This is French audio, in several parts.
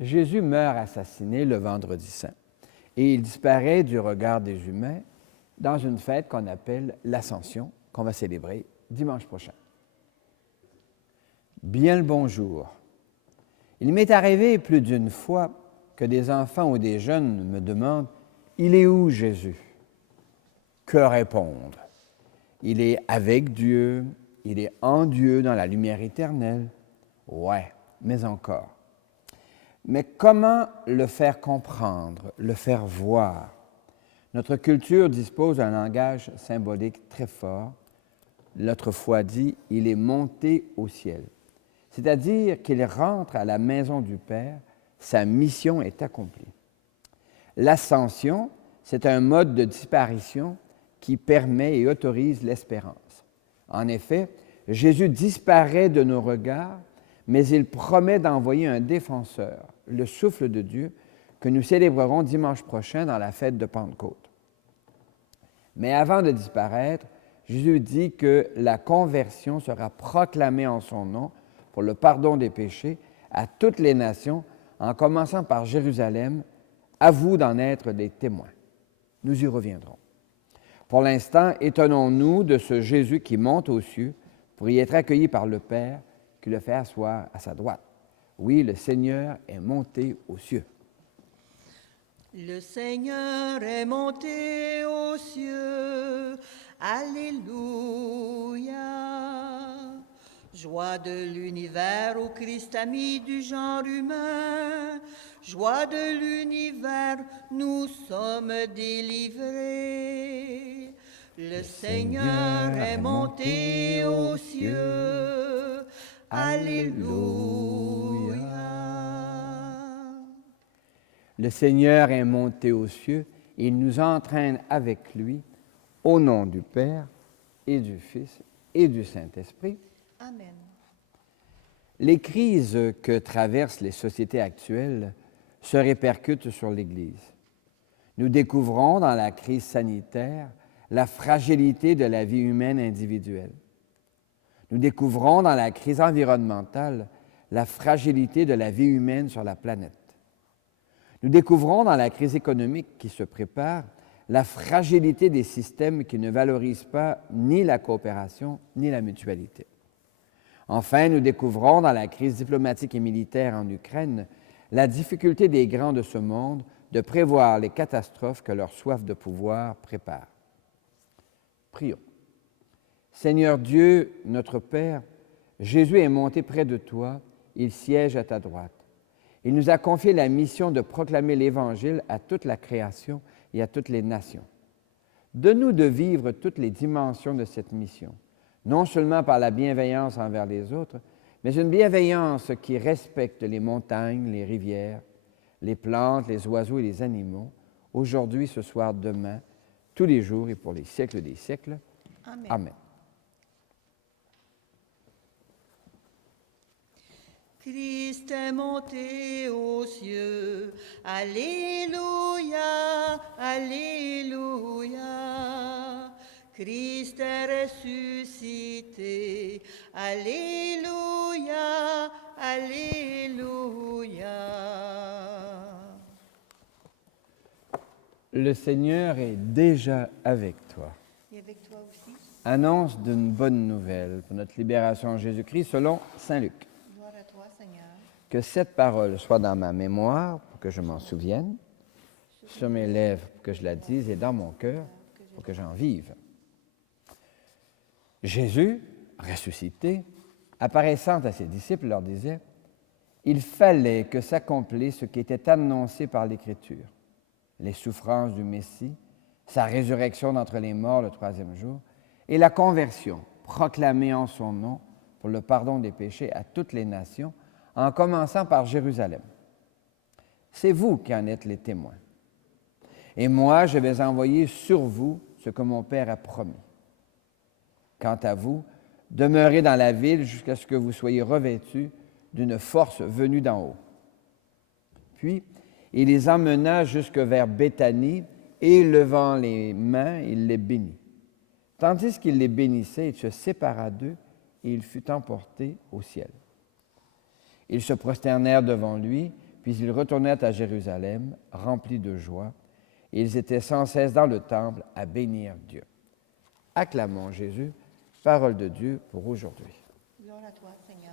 Jésus meurt assassiné le vendredi saint et il disparaît du regard des humains dans une fête qu'on appelle l'Ascension, qu'on va célébrer dimanche prochain. Bien le bonjour. Il m'est arrivé plus d'une fois que des enfants ou des jeunes me demandent « Il est où Jésus ?» Que répondre? Il est avec Dieu, il est en Dieu dans la lumière éternelle. Ouais, mais encore. Mais comment le faire comprendre, le faire voir? Notre culture dispose d'un langage symbolique très fort. L'autre foi dit « il est monté au ciel », c'est-à-dire qu'il rentre à la maison du Père, sa mission est accomplie. L'ascension, c'est un mode de disparition qui permet et autorise l'espérance. En effet, Jésus disparaît de nos regards, mais il promet d'envoyer un défenseur, le souffle de Dieu, que nous célébrerons dimanche prochain dans la fête de Pentecôte. Mais avant de disparaître, Jésus dit que la conversion sera proclamée en son nom pour le pardon des péchés à toutes les nations, en commençant par Jérusalem. À vous d'en être des témoins. Nous y reviendrons. Pour l'instant, étonnons-nous de ce Jésus qui monte aux cieux pour y être accueilli par le Père, qui le fait asseoir à sa droite. Oui, le Seigneur est monté aux cieux. Le Seigneur est monté aux cieux. Alléluia. Joie de l'univers au Christ ami du genre humain. Joie de l'univers, nous sommes délivrés. Le Seigneur est monté aux cieux. Alléluia. Le Seigneur est monté aux cieux et il nous entraîne avec lui au nom du Père et du Fils et du Saint-Esprit. Amen. Les crises que traversent les sociétés actuelles se répercutent sur l'Église. Nous découvrons dans la crise sanitaire la fragilité de la vie humaine individuelle. Nous découvrons dans la crise environnementale la fragilité de la vie humaine sur la planète. Nous découvrons dans la crise économique qui se prépare la fragilité des systèmes qui ne valorisent pas ni la coopération ni la mutualité. Enfin, nous découvrons dans la crise diplomatique et militaire en Ukraine la difficulté des grands de ce monde de prévoir les catastrophes que leur soif de pouvoir prépare. Prions. Seigneur Dieu, notre Père, Jésus est monté près de toi, il siège à ta droite. Il nous a confié la mission de proclamer l'Évangile à toute la création et à toutes les nations. Donne-nous de vivre toutes les dimensions de cette mission, non seulement par la bienveillance envers les autres, mais une bienveillance qui respecte les montagnes, les rivières, les plantes, les oiseaux et les animaux, aujourd'hui, ce soir, demain, tous les jours et pour les siècles des siècles. Amen. Amen. Christ est monté aux cieux. Alléluia, alléluia. Christ est ressuscité. Alléluia, alléluia. Le Seigneur est déjà avec toi. Et avec toi aussi. Annonce d'une bonne nouvelle pour notre libération en Jésus-Christ selon Saint Luc. Gloire à toi, Seigneur. Que cette parole soit dans ma mémoire pour que je m'en souvienne, sur mes lèvres pour que je la dise et dans mon cœur pour que j'en vive. Jésus, ressuscité, apparaissant à ses disciples, leur disait « Il fallait que s'accomplisse ce qui était annoncé par l'Écriture, les souffrances du Messie, sa résurrection d'entre les morts le troisième jour, et la conversion proclamée en son nom pour le pardon des péchés à toutes les nations, en commençant par Jérusalem. C'est vous qui en êtes les témoins. Et moi, je vais envoyer sur vous ce que mon Père a promis. Quant à vous, demeurez dans la ville jusqu'à ce que vous soyez revêtus d'une force venue d'en haut. » Puis, il les emmena jusque vers Béthanie et, levant les mains, il les bénit. Tandis qu'il les bénissait, il se sépara d'eux et il fut emporté au ciel. Ils se prosternèrent devant lui, puis Puis ils retournèrent à Jérusalem, remplis de joie, et ils étaient sans cesse dans le temple à bénir Dieu. Acclamons Jésus, parole de Dieu pour aujourd'hui. Gloire à toi, Seigneur.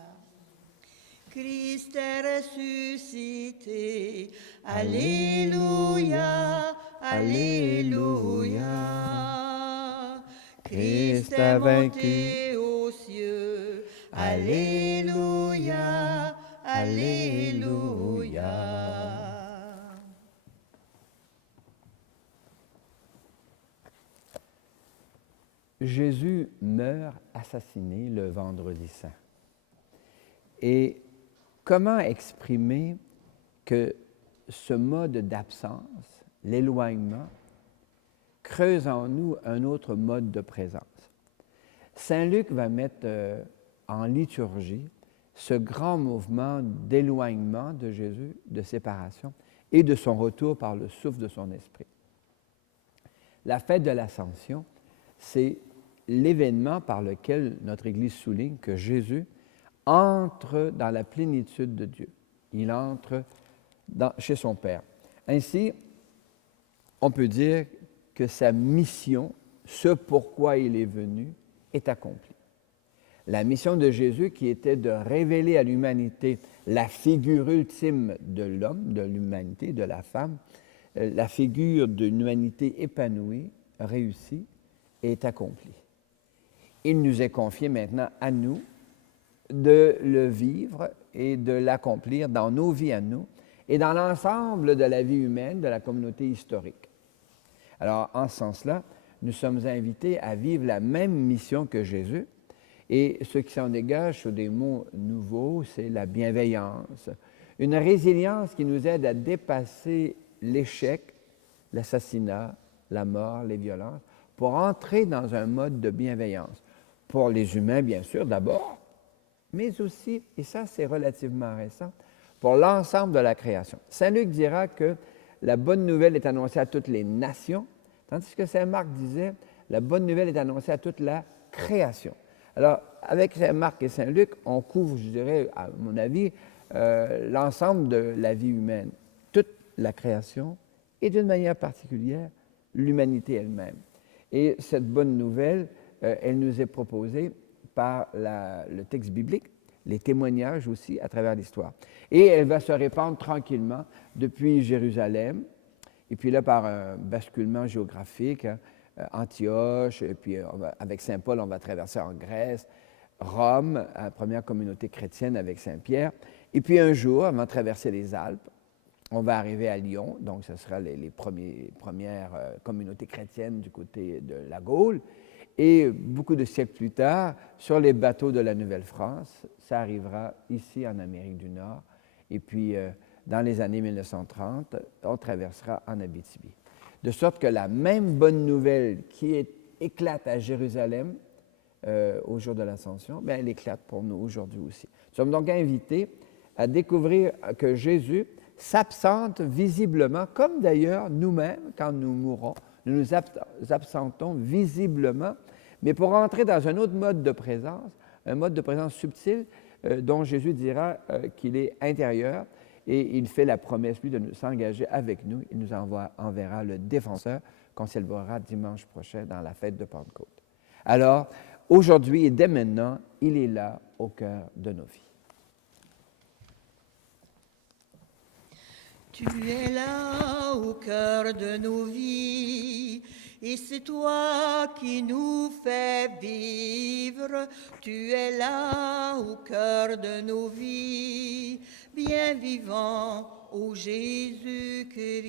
Christ est ressuscité. Alléluia, Alléluia. Christ est monté aux cieux. Alléluia, Alléluia. Jésus meurt assassiné le vendredi saint. Et comment exprimer que ce mode d'absence, l'éloignement, creuse en nous un autre mode de présence? Saint Luc va mettre en liturgie ce grand mouvement d'éloignement de Jésus, de séparation, et de son retour par le souffle de son esprit. La fête de l'Ascension, c'est l'événement par lequel notre Église souligne que Jésus entre dans la plénitude de Dieu. Il entre chez son Père. Ainsi, on peut dire que sa mission, ce pourquoi il est venu, est accomplie. La mission de Jésus, qui était de révéler à l'humanité la figure ultime de l'homme, de l'humanité, de la femme, la figure d'une humanité épanouie, réussie, est accomplie. Il nous est confié maintenant à nous de le vivre et de l'accomplir dans nos vies à nous et dans l'ensemble de la vie humaine, de la communauté historique. Alors, en ce sens-là, nous sommes invités à vivre la même mission que Jésus. Et ce qui s'en dégage sur des mots nouveaux, c'est la bienveillance, une résilience qui nous aide à dépasser l'échec, l'assassinat, la mort, les violences, pour entrer dans un mode de bienveillance. Pour les humains, bien sûr, d'abord, mais aussi, et ça c'est relativement récent, pour l'ensemble de la création. Saint Luc dira que la bonne nouvelle est annoncée à toutes les nations, tandis que Saint Marc disait, la bonne nouvelle est annoncée à toute la création. Alors, avec Saint Marc et Saint Luc, on couvre, je dirais, à mon avis, l'ensemble de la vie humaine, toute la création et d'une manière particulière, l'humanité elle-même. Et cette bonne nouvelle, elle nous est proposée par le texte biblique, les témoignages aussi à travers l'histoire. Et elle va se répandre tranquillement depuis Jérusalem, et puis là par un basculement géographique, Antioche, et puis avec Saint Paul, on va traverser en Grèce, Rome, la première communauté chrétienne avec Saint Pierre, et puis un jour, avant de traverser les Alpes, on va arriver à Lyon, donc ce sera les premières communautés chrétiennes du côté de la Gaule, et beaucoup de siècles plus tard, sur les bateaux de la Nouvelle-France, ça arrivera ici en Amérique du Nord, et puis dans les années 1930, on traversera en Abitibi. De sorte que la même bonne nouvelle qui éclate à Jérusalem au jour de l'Ascension, bien, elle éclate pour nous aujourd'hui aussi. Nous sommes donc invités à découvrir que Jésus s'absente visiblement, comme d'ailleurs nous-mêmes, quand nous mourons, nous nous absentons visiblement, mais pour entrer dans un autre mode de présence, un mode de présence subtil dont Jésus dira qu'il est intérieur, et il fait la promesse, lui, de s'engager avec nous. Il nous enverra le défenseur qu'on célébrera dimanche prochain dans la fête de Pentecôte. Alors, aujourd'hui et dès maintenant, il est là au cœur de nos vies. Tu es là au cœur de nos vies, et c'est toi qui nous fais vivre. Tu es là au cœur de nos vies, bien vivant, ô Jésus-Christ.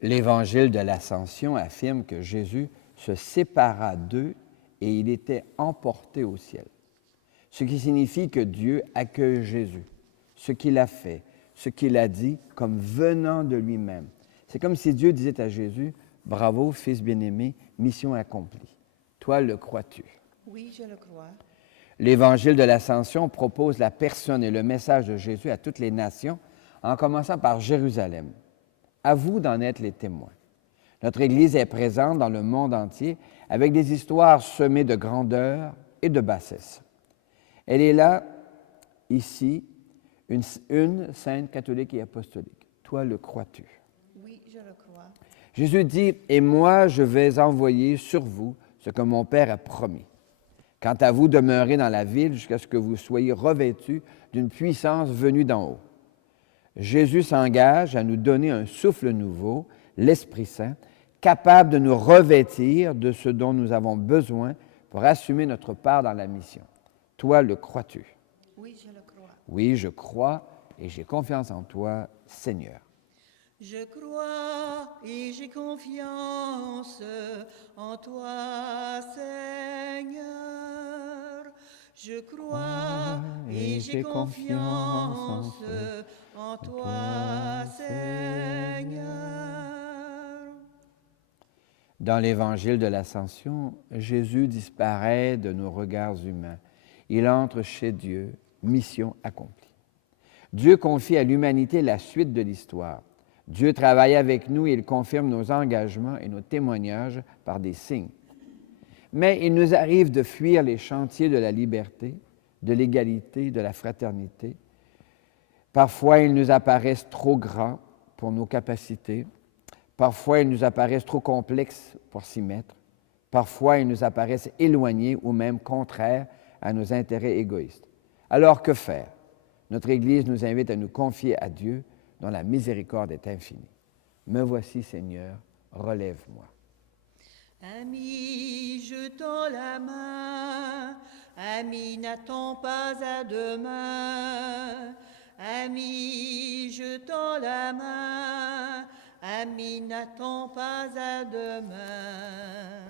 L'Évangile de l'Ascension affirme que Jésus se sépara d'eux et il était emporté au ciel. Ce qui signifie que Dieu accueille Jésus, ce qu'il a fait, ce qu'il a dit comme venant de lui-même. C'est comme si Dieu disait à Jésus, « Bravo, fils bien-aimé, mission accomplie. Toi, le crois-tu? » Oui, je le crois. L'Évangile de l'Ascension propose la personne et le message de Jésus à toutes les nations, en commençant par Jérusalem. À vous d'en être les témoins. Notre Église est présente dans le monde entier avec des histoires semées de grandeur et de bassesse. Elle est là, ici, une sainte, catholique et apostolique. Toi, le crois-tu? Oui, je le crois. Jésus dit, « Et moi, je vais envoyer sur vous ce que mon Père a promis. Quant à vous, demeurez dans la ville jusqu'à ce que vous soyez revêtus d'une puissance venue d'en haut. » Jésus s'engage à nous donner un souffle nouveau, l'Esprit Saint, capable de nous revêtir de ce dont nous avons besoin pour assumer notre part dans la mission. Toi, le crois-tu? Oui, je le crois. Oui, je crois et j'ai confiance en toi, Seigneur. Je crois et j'ai confiance en toi, Seigneur. Je crois et j'ai confiance en toi, Seigneur. Dans l'Évangile de l'Ascension, Jésus disparaît de nos regards humains. Il entre chez Dieu, mission accomplie. Dieu confie à l'humanité la suite de l'histoire. Dieu travaille avec nous et il confirme nos engagements et nos témoignages par des signes. Mais il nous arrive de fuir les chantiers de la liberté, de l'égalité, de la fraternité. Parfois, ils nous apparaissent trop grands pour nos capacités. Parfois, ils nous apparaissent trop complexes pour s'y mettre. Parfois, ils nous apparaissent éloignés ou même contraires à nos intérêts égoïstes. Alors, que faire? Notre Église nous invite à nous confier à Dieu, dont la miséricorde est infinie. Me voici, Seigneur, relève-moi. Ami, je tends la main. Ami, n'attends pas à demain. Ami, je tends la main. Ami, n'attends pas à demain.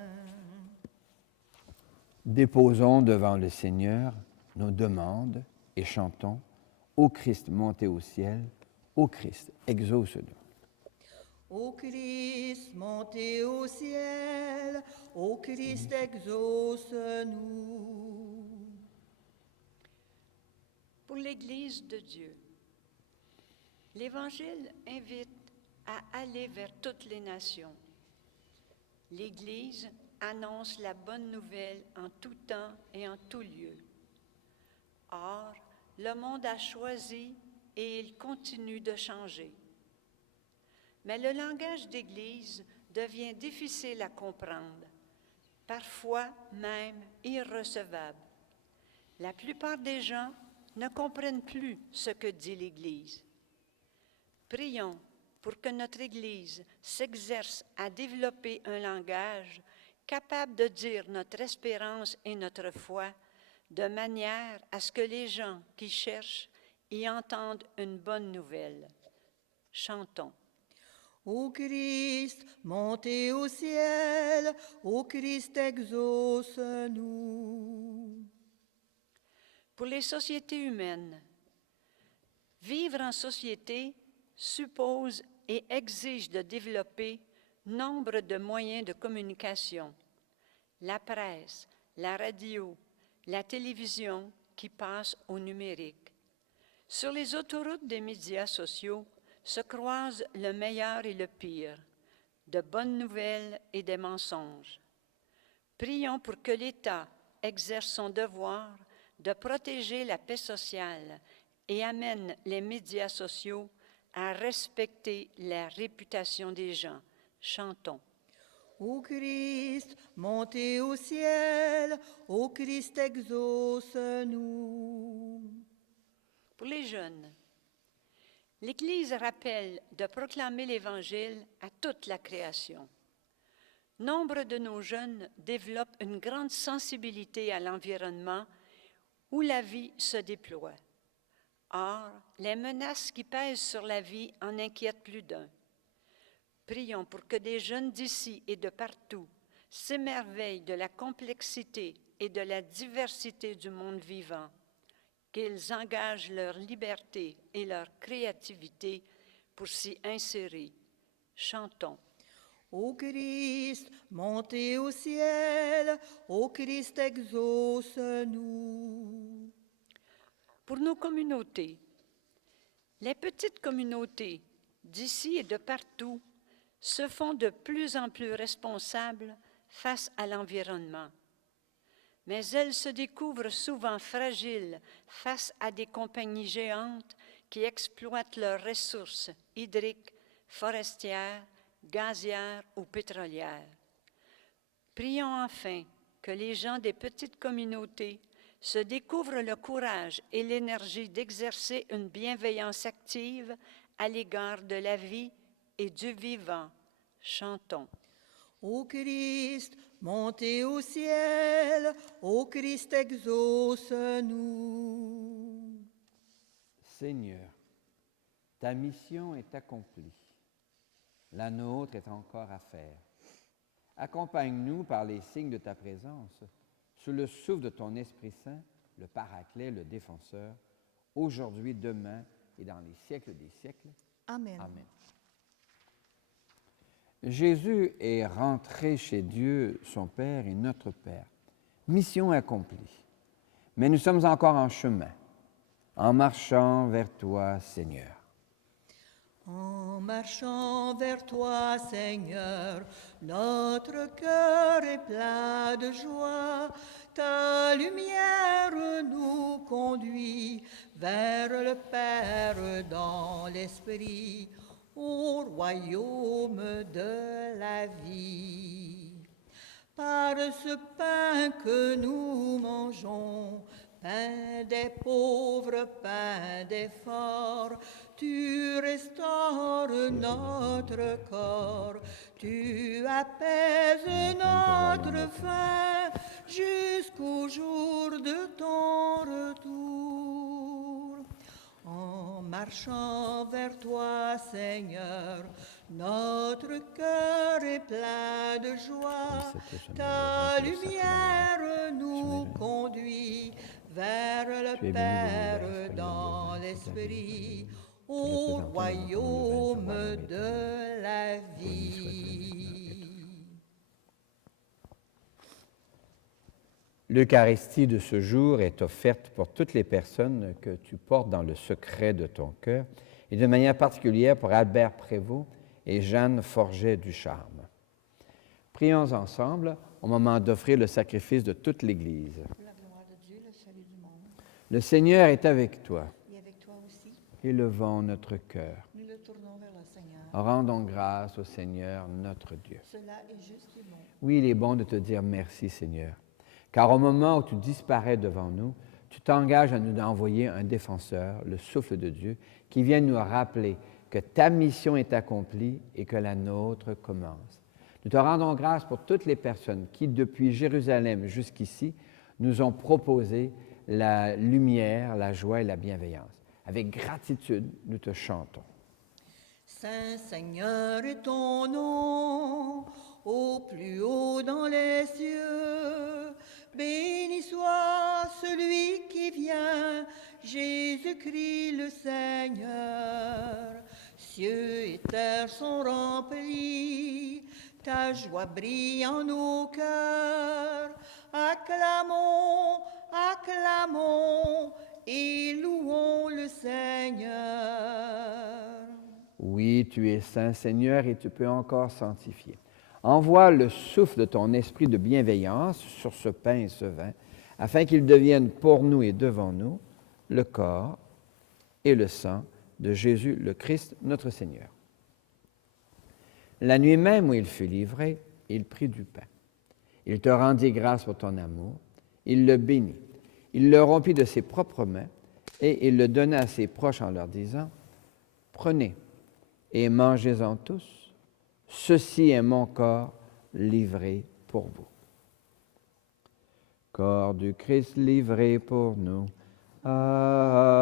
Déposons devant le Seigneur nos demandes et chantons « Ô Christ monté au ciel, ô Christ exauce-nous ». Ô Christ monté au ciel, ô Christ exauce-nous. Pour l'Église de Dieu, l'Évangile invite à aller vers toutes les nations. L'Église annonce la bonne nouvelle en tout temps et en tout lieu. Or, le monde a choisi et il continue de changer. Mais le langage d'Église devient difficile à comprendre, parfois même irrecevable. La plupart des gens ne comprennent plus ce que dit l'Église. Prions pour que notre Église s'exerce à développer un langage capable de dire notre espérance et notre foi de manière à ce que les gens qui cherchent y entendent une bonne nouvelle. Chantons. Ô Christ, montez au ciel, ô Christ, exauce-nous. Pour les sociétés humaines, vivre en société suppose et exige de développer nombre de moyens de communication, la presse, la radio, la télévision qui passe au numérique. Sur les autoroutes des médias sociaux se croisent le meilleur et le pire, de bonnes nouvelles et des mensonges. Prions pour que l'État exerce son devoir de protéger la paix sociale et amène les médias sociaux à respecter la réputation des gens. Chantons. Ô Christ, montez au ciel, ô Christ, exauce-nous. Pour les jeunes, l'Église rappelle de proclamer l'Évangile à toute la création. Nombre de nos jeunes développent une grande sensibilité à l'environnement où la vie se déploie. Or, les menaces qui pèsent sur la vie en inquiètent plus d'un. Prions pour que des jeunes d'ici et de partout s'émerveillent de la complexité et de la diversité du monde vivant, qu'ils engagent leur liberté et leur créativité pour s'y insérer. Chantons. Ô Christ, montez au ciel, ô Christ, exauce-nous. Pour nos communautés, les petites communautés d'ici et de partout se font de plus en plus responsables face à l'environnement. mais elles se découvrent souvent fragiles face à des compagnies géantes qui exploitent leurs ressources hydriques, forestières, gazières ou pétrolières. Prions enfin que les gens des petites communautés se découvrent le courage et l'énergie d'exercer une bienveillance active à l'égard de la vie et du vivant. Chantons. Ô Christ, montez au ciel, ô Christ, exauce-nous. Seigneur, ta mission est accomplie. La nôtre est encore à faire. Accompagne-nous par les signes de ta présence, sous le souffle de ton Esprit Saint, le Paraclet, le Défenseur, aujourd'hui, demain et dans les siècles des siècles. Amen. Amen. Jésus est rentré chez Dieu, son Père et notre Père. Mission accomplie. Mais nous sommes encore en chemin, en marchant vers toi, Seigneur. En marchant vers toi, Seigneur, notre cœur est plein de joie. Ta lumière nous conduit vers le Père dans l'Esprit, au royaume de la vie. Par ce pain que nous mangeons, pain des pauvres, pain des forts, tu restaures notre corps, tu apaises notre faim jusqu'au jour de ton retour. En marchant vers toi, Seigneur, notre cœur est plein de joie. Ta lumière nous conduit vers le Père dans l'Esprit, au royaume de la vie. L'Eucharistie de ce jour est offerte pour toutes les personnes que tu portes dans le secret de ton cœur, et de manière particulière pour Albert Prévost et Jeanne Forget du Charme. Prions ensemble au moment d'offrir le sacrifice de toute l'Église. La gloire de Dieu, le salut du monde. Le Seigneur est avec toi. Et avec toi aussi, Élevons notre cœur. nous le tournons vers le Seigneur. Rendons grâce au Seigneur notre Dieu. Cela est juste et bon. Oui, il est bon de te dire merci, Seigneur, car au moment où tu disparais devant nous, tu t'engages à nous envoyer un défenseur, le souffle de Dieu, qui vient nous rappeler que ta mission est accomplie et que la nôtre commence. Nous te rendons grâce pour toutes les personnes qui, depuis Jérusalem jusqu'ici, nous ont proposé la lumière, la joie et la bienveillance. Avec gratitude, nous te chantons. Saint Seigneur est ton nom, au plus haut dans les cieux. Béni soit celui qui vient, Jésus-Christ le Seigneur. Cieux et terre sont remplis, ta joie brille en nos cœurs. Acclamons, acclamons et louons le Seigneur. Oui, tu es saint, Seigneur, et tu peux encore sanctifier. Envoie le souffle de ton esprit de bienveillance sur ce pain et ce vin, afin qu'ils deviennent pour nous et devant nous le corps et le sang de Jésus le Christ, notre Seigneur. La nuit même où il fut livré, il prit du pain. Il te rendit grâce pour ton amour. Il le bénit. Il le rompit de ses propres mains et il le donna à ses proches en leur disant, « Prenez et mangez-en tous. Ceci est mon corps livré pour vous. » Corps du Christ livré pour nous. Amen.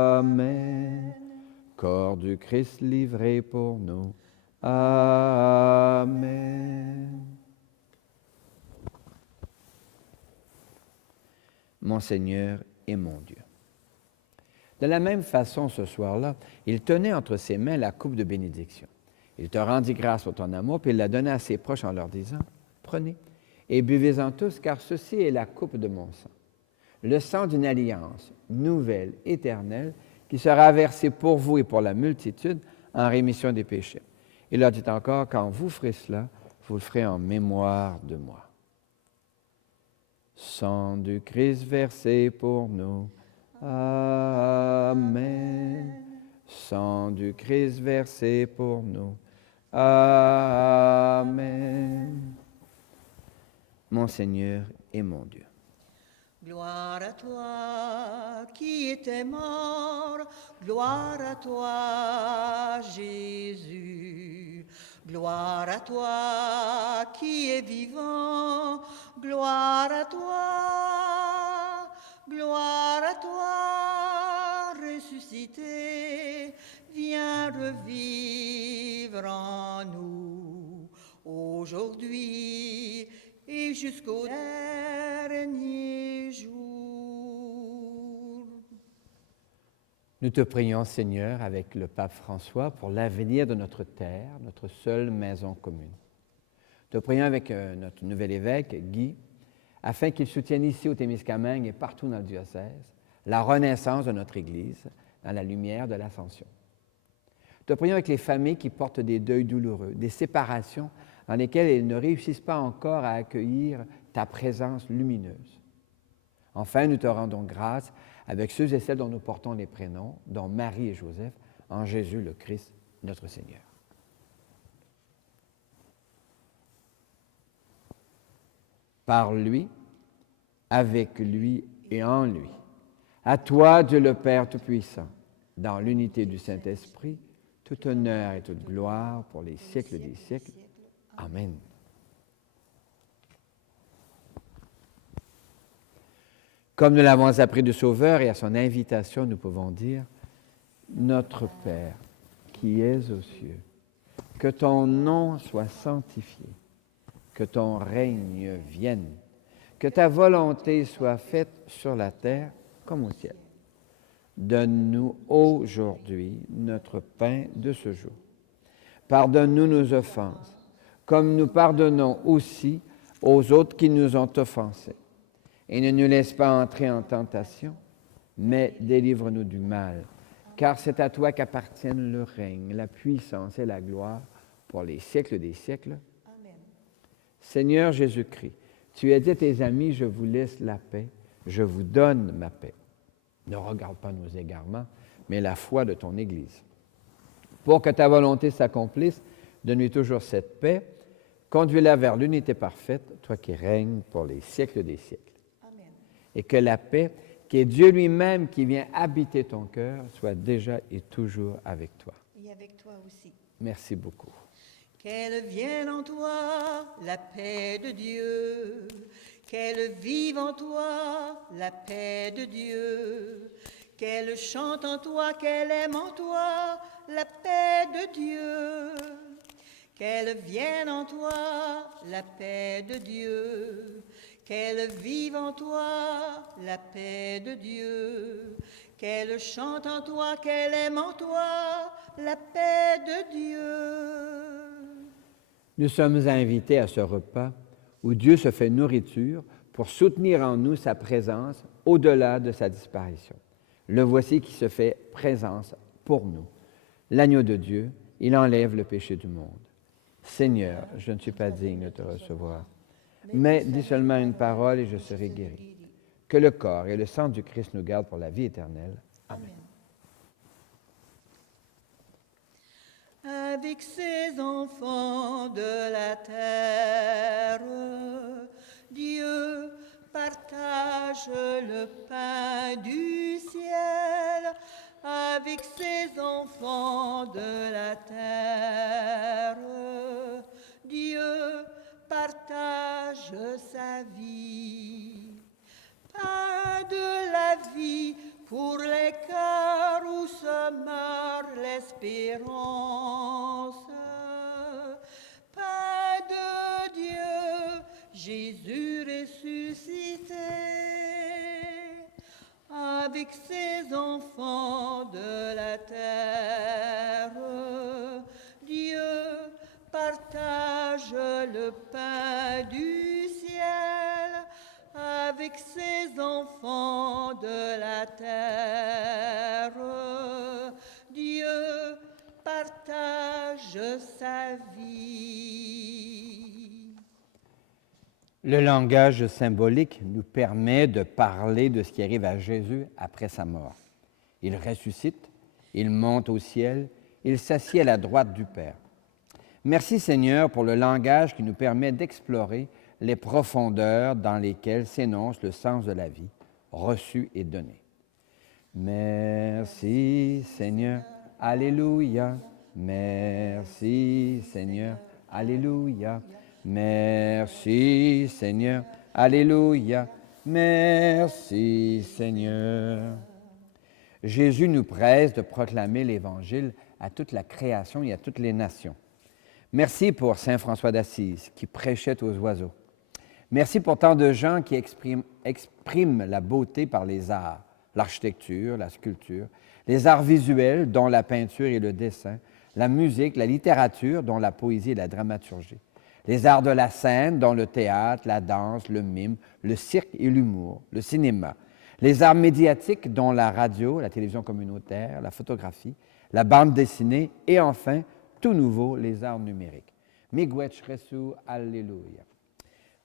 Corps du Christ livré pour nous. Amen. Mon Seigneur et mon Dieu. De la même façon, ce soir-là, il tenait entre ses mains la coupe de bénédiction. Il te rendit grâce pour ton amour, puis il la donna à ses proches en leur disant, « Prenez et buvez-en tous, car ceci est la coupe de mon sang, le sang d'une alliance nouvelle, éternelle, qui sera versé pour vous et pour la multitude en rémission des péchés. » Il leur dit encore, « Quand vous ferez cela, vous le ferez en mémoire de moi. » Sang du Christ versé pour nous. Amen. Sang du Christ versé pour nous. Amen. Mon Seigneur et mon Dieu. Gloire à toi qui étais mort, gloire à toi Jésus. Gloire à toi qui es vivant, gloire à toi ressuscité, viens revivre en nous aujourd'hui et jusqu'au dernier jour. Nous te prions, Seigneur, avec le pape François, pour l'avenir de notre terre, notre seule maison commune. Nous te prions avec notre nouvel évêque, Guy, afin qu'il soutienne ici au Témiscamingue et partout dans le diocèse la renaissance de notre Église dans la lumière de l'Ascension. Nous te prions avec les familles qui portent des deuils douloureux, des séparations dans lesquelles elles ne réussissent pas encore à accueillir ta présence lumineuse. Enfin, nous te rendons grâce avec ceux et celles dont nous portons les prénoms, dont Marie et Joseph, en Jésus le Christ, notre Seigneur. Par lui, avec lui et en lui. À toi, Dieu le Père Tout-Puissant, dans l'unité du Saint-Esprit, tout honneur et toute gloire pour les siècles des siècles. Amen. Comme nous l'avons appris du Sauveur et à son invitation, nous pouvons dire « Notre Père, qui es aux cieux, que ton nom soit sanctifié, que ton règne vienne, que ta volonté soit faite sur la terre comme au ciel. Donne-nous aujourd'hui notre pain de ce jour. Pardonne-nous nos offenses, comme nous pardonnons aussi aux autres qui nous ont offensés. Et ne nous laisse pas entrer en tentation, mais délivre-nous du mal, car c'est à toi qu'appartiennent le règne, la puissance et la gloire pour les siècles des siècles. Amen. Seigneur Jésus-Christ, tu as dit à tes amis, je vous laisse la paix, je vous donne ma paix. Ne regarde pas nos égarements, mais la foi de ton Église. Pour que ta volonté s'accomplisse, donne-lui toujours cette paix, conduis-la vers l'unité parfaite, toi qui règnes pour les siècles des siècles. Amen. Et que la paix, qui est Dieu lui-même qui vient habiter ton cœur, soit déjà et toujours avec toi. Et avec toi aussi. Merci beaucoup. Qu'elle vienne en toi la paix de Dieu, qu'elle vive en toi la paix de Dieu, qu'elle chante en toi, qu'elle aime en toi la paix de Dieu, qu'elle vienne en toi la paix de Dieu, qu'elle vive en toi la paix de Dieu, qu'elle chante en toi, qu'elle aime en toi la paix de Dieu. Nous sommes invités à ce repas où Dieu se fait nourriture pour soutenir en nous sa présence au-delà de sa disparition. Le voici qui se fait présence pour nous. L'agneau de Dieu, il enlève le péché du monde. Seigneur, je ne suis pas digne de te recevoir, mais dis seulement une parole et je serai guéri. Que le corps et le sang du Christ nous gardent pour la vie éternelle. Amen. Avec ses enfants de la terre, Dieu partage le pain du ciel. Avec ses enfants de la terre, Dieu partage sa vie. Pain de la vie pour les cœurs où se meurt l'espérance. Pain de Dieu, Jésus ressuscité. Avec ses enfants de la terre, Dieu partage le pain du ciel. Avec ses enfants de la terre, Dieu partage sa vie. Le langage symbolique nous permet de parler de ce qui arrive à Jésus après sa mort. Il ressuscite, il monte au ciel, il s'assied à la droite du Père. Merci Seigneur pour le langage qui nous permet d'explorer les profondeurs dans lesquelles s'énonce le sens de la vie, reçu et donné. Merci Seigneur, Alléluia. Merci Seigneur, Alléluia. Merci Seigneur, Alléluia. Merci Seigneur. Jésus nous presse de proclamer l'Évangile à toute la création et à toutes les nations. Merci pour saint François d'Assise qui prêchait aux oiseaux. Merci pour tant de gens qui expriment la beauté par les arts, l'architecture, la sculpture, les arts visuels dont la peinture et le dessin, la musique, la littérature dont la poésie et la dramaturgie, les arts de la scène dont le théâtre, la danse, le mime, le cirque et l'humour, le cinéma, les arts médiatiques dont la radio, la télévision communautaire, la photographie, la bande dessinée et enfin, tout nouveau, les arts numériques. Miigwech Resu, Alléluia.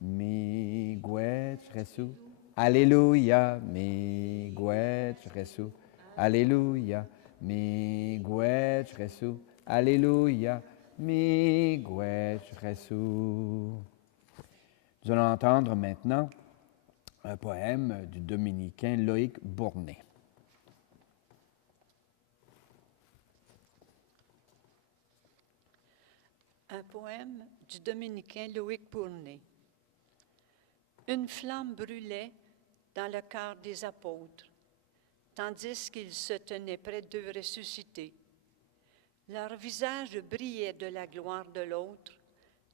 Miigwech Resu, Alléluia. Miigwech Resu, Alléluia. Miigwech Resu, Alléluia. Miigwech Resu. Nous allons entendre maintenant un poème du dominicain Loïc Bournet. Un poème du dominicain Loïc Bournet. Une flamme brûlait dans le cœur des apôtres, tandis qu'ils se tenaient près d'eux ressuscités. Leur visage brillait de la gloire de l'autre,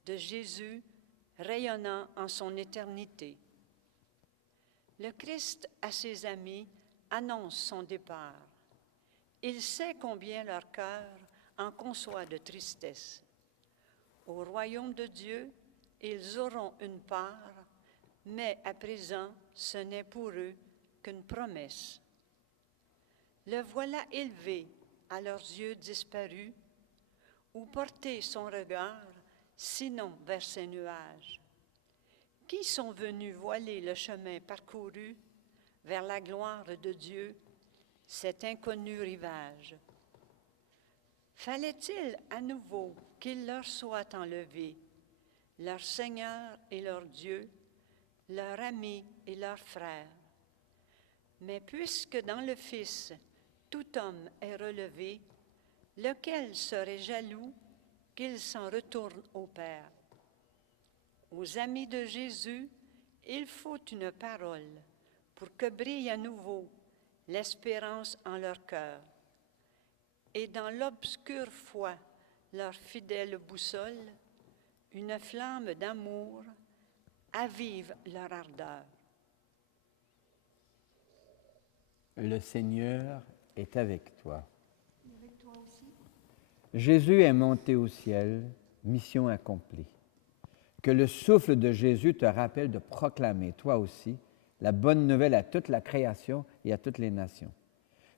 de Jésus rayonnant en son éternité. Le Christ à ses amis annonce son départ. Il sait combien leur cœur en conçoit de tristesse. Au royaume de Dieu, ils auront une part, mais à présent, ce n'est pour eux qu'une promesse. Le voilà élevé à leurs yeux disparus, où porter son regard, sinon vers ces nuages? Qui sont venus voiler le chemin parcouru vers la gloire de Dieu, cet inconnu rivage? Fallait-il à nouveau qu'il leur soit enlevé, leur Seigneur et leur Dieu, leur ami et leur frère? Mais puisque dans le Fils, tout homme est relevé, lequel serait jaloux qu'il s'en retourne au Père? Aux amis de Jésus, il faut une parole pour que brille à nouveau l'espérance en leur cœur. Et dans l'obscure foi, leur fidèle boussole, une flamme d'amour avive leur ardeur. Le Seigneur est avec toi. Avec toi aussi. Jésus est monté au ciel, mission accomplie. Que le souffle de Jésus te rappelle de proclamer, toi aussi, la bonne nouvelle à toute la création et à toutes les nations.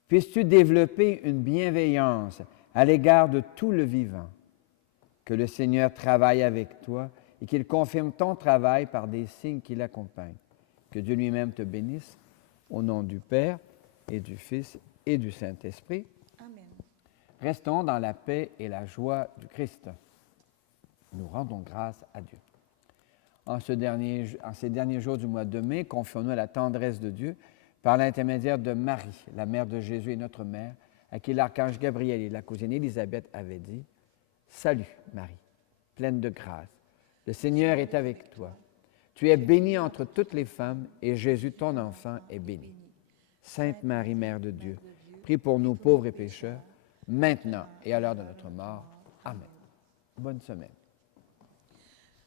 Puisses-tu développer une bienveillance à l'égard de tout le vivant. Que le Seigneur travaille avec toi et qu'il confirme ton travail par des signes qui l'accompagnent. Que Dieu lui-même te bénisse, au nom du Père et du Fils et du Saint-Esprit. Amen. Restons dans la paix et la joie du Christ. Nous rendons grâce à Dieu. En ces derniers jours du mois de mai, confions-nous à la tendresse de Dieu par l'intermédiaire de Marie, la mère de Jésus et notre mère, à qui l'archange Gabriel et la cousine Élisabeth avaient dit « Salut Marie, pleine de grâce, le Seigneur est avec toi. Tu es bénie entre toutes les femmes et Jésus, ton enfant, est béni. Sainte Marie, Mère de Dieu, prie pour nous pauvres et pécheurs, maintenant et à l'heure de notre mort. Amen. » Bonne semaine.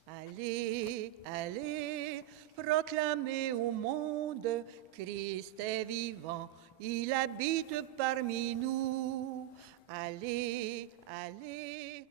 Allez, allez, proclamez au monde, Christ est vivant, il habite parmi nous. Allez, allez.